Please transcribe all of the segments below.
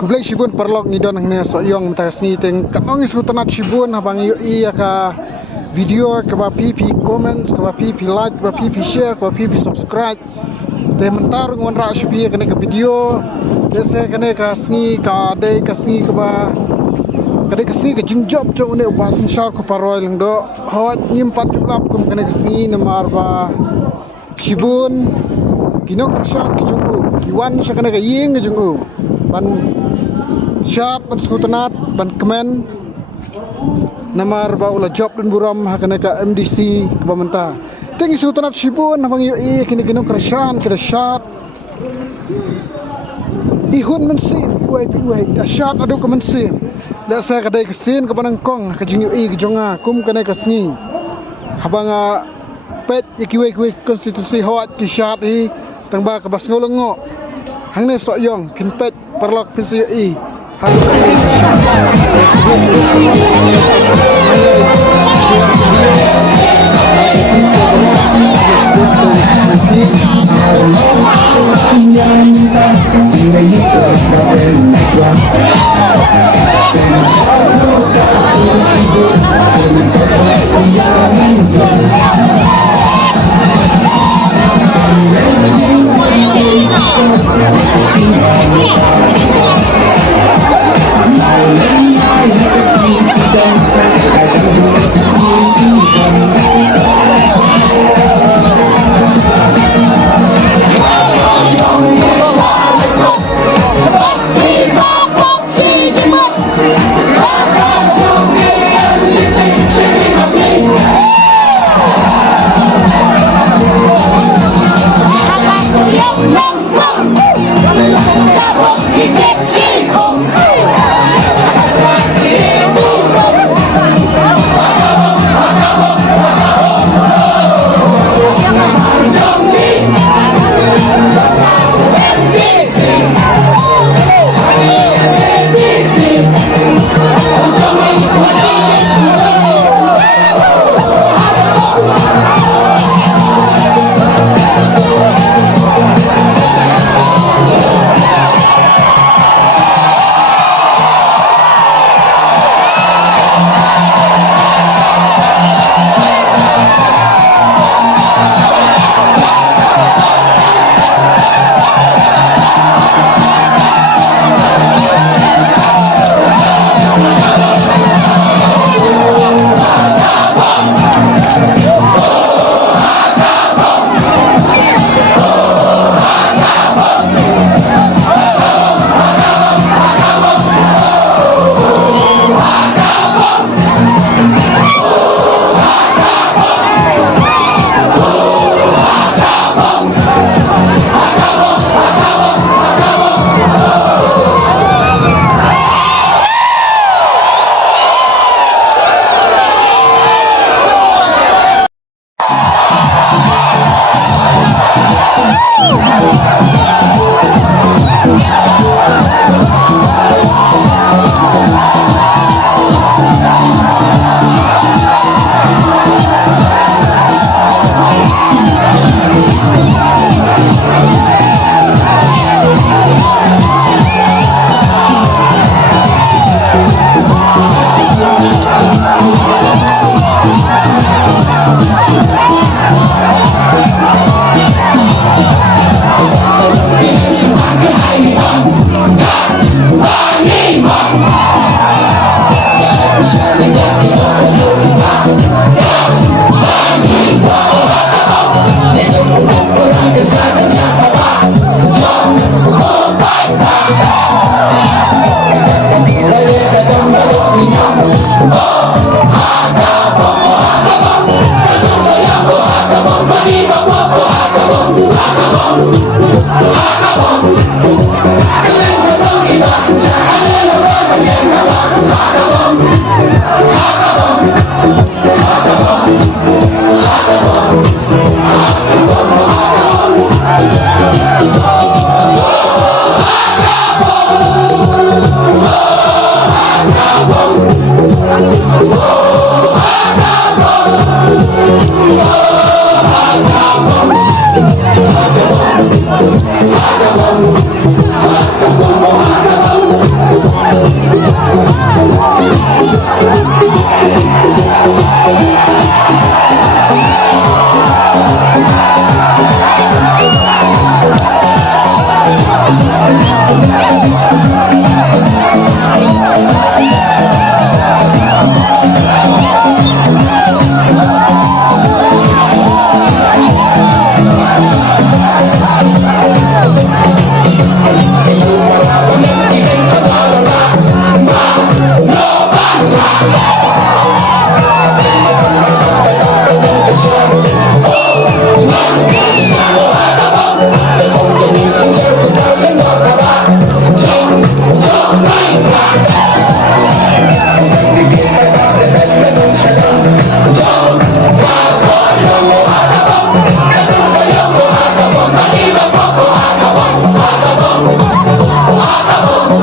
Kublai Shibun perlok ni don hne so yong tas ni teng kanong sultanat Shibun habang yo iya ka video ka ba pipi comments ka ba pipi like ka ba pipi share ka ba pipi subscribe te mentar ngon ra shibi kene ka video kese kene ka sni ka dei ka sni ka ba kade ka sni ka jingjob jo ne wasin shar ko paroi lang do hot nyim pat lap kum kene ka sni namar ba Shibun kinok shar ki jungu kiwan sha kene ka ying jungu ban syarat ban sultanat ban kemen namar ba ula job dan buram hakana ka MDC ke pementa tengi sultanat Shibun abang yo kini kerasaan kada syat ihun mensim uai da syat adu ke mensim da saya kadai kesin ke panangkong ka jing yo ke jonga kum kana ka sngi habanga pet ikiwe konstitusi hawat ki syat hi tangba ka bas ngolongo hangne soyong pin pet perlok pin yo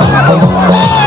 Woo!